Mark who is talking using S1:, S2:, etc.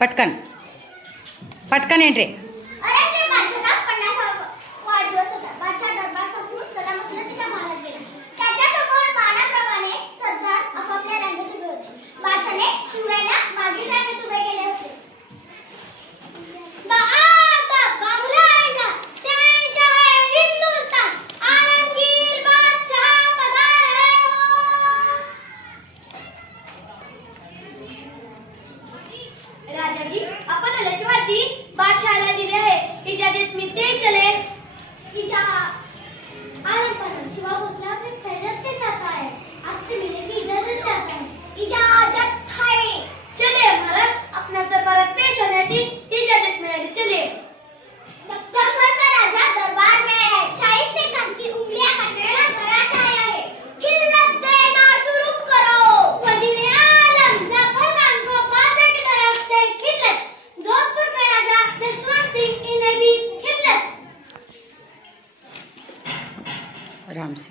S1: पटकन पटकन एंट्री রামসি